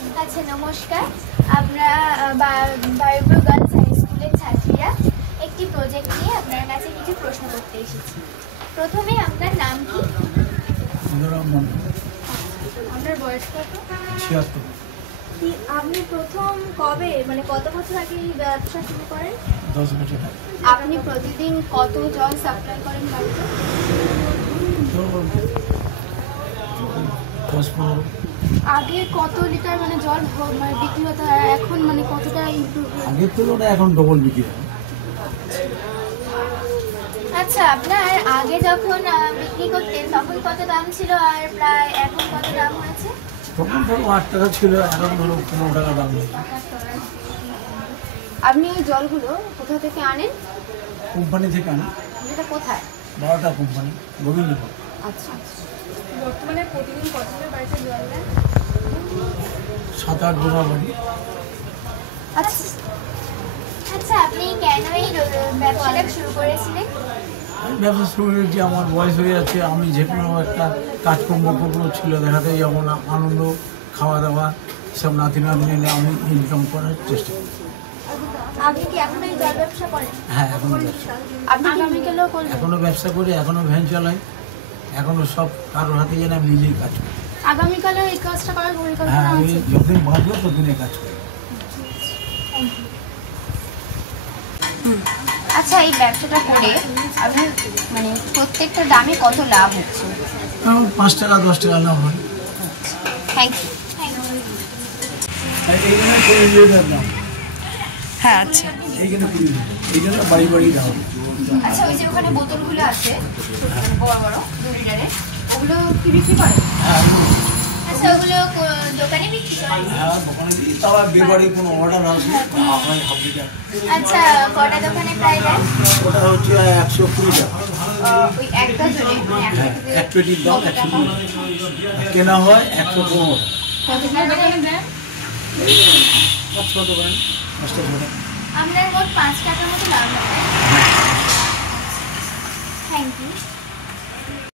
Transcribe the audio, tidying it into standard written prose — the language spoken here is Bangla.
আচ্ছা নমস্কার, আমরা বায়ুপুর গার্লস হাই স্কুলের ছাত্রীরা একটি প্রজেক্ট নিয়ে আপনার কাছে কিছু প্রশ্ন করতে এসেছি। প্রথমে আপনার নাম কি? আপনার বয়স কত? 76। আপনি প্রথম কবে কত বছর আগে এই ব্যবসা শুরু করেন? 10 বছর। আপনি প্রতিদিন কত জল সাপ্লাই করেন বাড়িতে? 10-15। আগে কত লিটার জল বিক্রি হতো আর এখন কতটা ইমপ্রুভ? আগের তুলনায় এখন ডবল বিক্রি হয়। আচ্ছা, আপনার আগে যখন বিক্রি করতেন তখন কত দাম ছিল আর প্রায় এখন কত দাম হয়েছে? তখন ধরো 8 টাকা ছিল, এখন ধরো 15 টাকা দাম হয়েছে। আপনি এই জলগুলো কোথা থেকে আনেন? কোম্পানি থেকে আনি। এটা কোথায়? 12টা কোম্পানি, গোবিন্দপুর। আচ্ছা, বর্তমানে প্রতিদিন কত লিটার বাড়িতে জল দেন? 7-8 জোড়া বাড়ি। আচ্ছা, আপনি কেন এই ব্যবসাটা শুরু করেছিলেন? আমি ব্যবসা শুরু করেছি, আমার বয়স হয়ে যাচ্ছে, আমি যে কোনো একটা কাজকর্ম করবো ছিল, দেখাতে যেমন আনন্দ, খাওয়া দাওয়া সব নাতি নাতনি নিয়ে আমি ইনকাম করার চেষ্টা করি। আপনি কি এখন এই জল ব্যবসা করেন? হ্যাঁ, এখনো ব্যবসা। আপনি আগামীকালেও করবেন? এখনো ব্যবসা করি, এখনো ভ্যান চালাই, এখনো সব কারোর হাতে যেন আমি নিজেই কাজ করি। আগামীকালেও এই কাজটা করার হ্যাঁ, পরিকল্পনা আমি আছে? যতদিন বাঁচবো ততদিনে কাজ করি। আচ্ছা, এই ব্যবসাটা করে আপনার প্রত্যেকটা দামে কত লাভ হচ্ছে? 5 টাকা 10 টাকা লাভ হয়। Thank you. এইখানে 20 লিটার দাম। হ্যাঁ, আচ্ছা। এইখানে 20, এইখানে বাড়ি বাড়ি দাম। আচ্ছা, ওই যে ওখানে বোতলগুলো আছে বড় বড় 2 লিটারের, ওগুলো কি বিক্রি করেন? হ্যাঁ, আচ্ছা, ওগুলো দোকানে বিক্রি করেন? হ্যাঁ, দোকানে দিই, তাও বেবাড়ি কোনো অর্ডার আসলে আমরা হাফ লিটার। আচ্ছা, কটা দোকানে প্রায় দেন? ওটা হচ্ছে 120 টাকা। ওই একটা জনে হ্যাঁ, এক পেটির দাম 120 টাকা। কেনা হয় 115। কতটা দোকানে দেন? 5 দোকান, 5টা দোকান। আপনার মোট 5 টাকার মতো লাভ হয়। Thank you.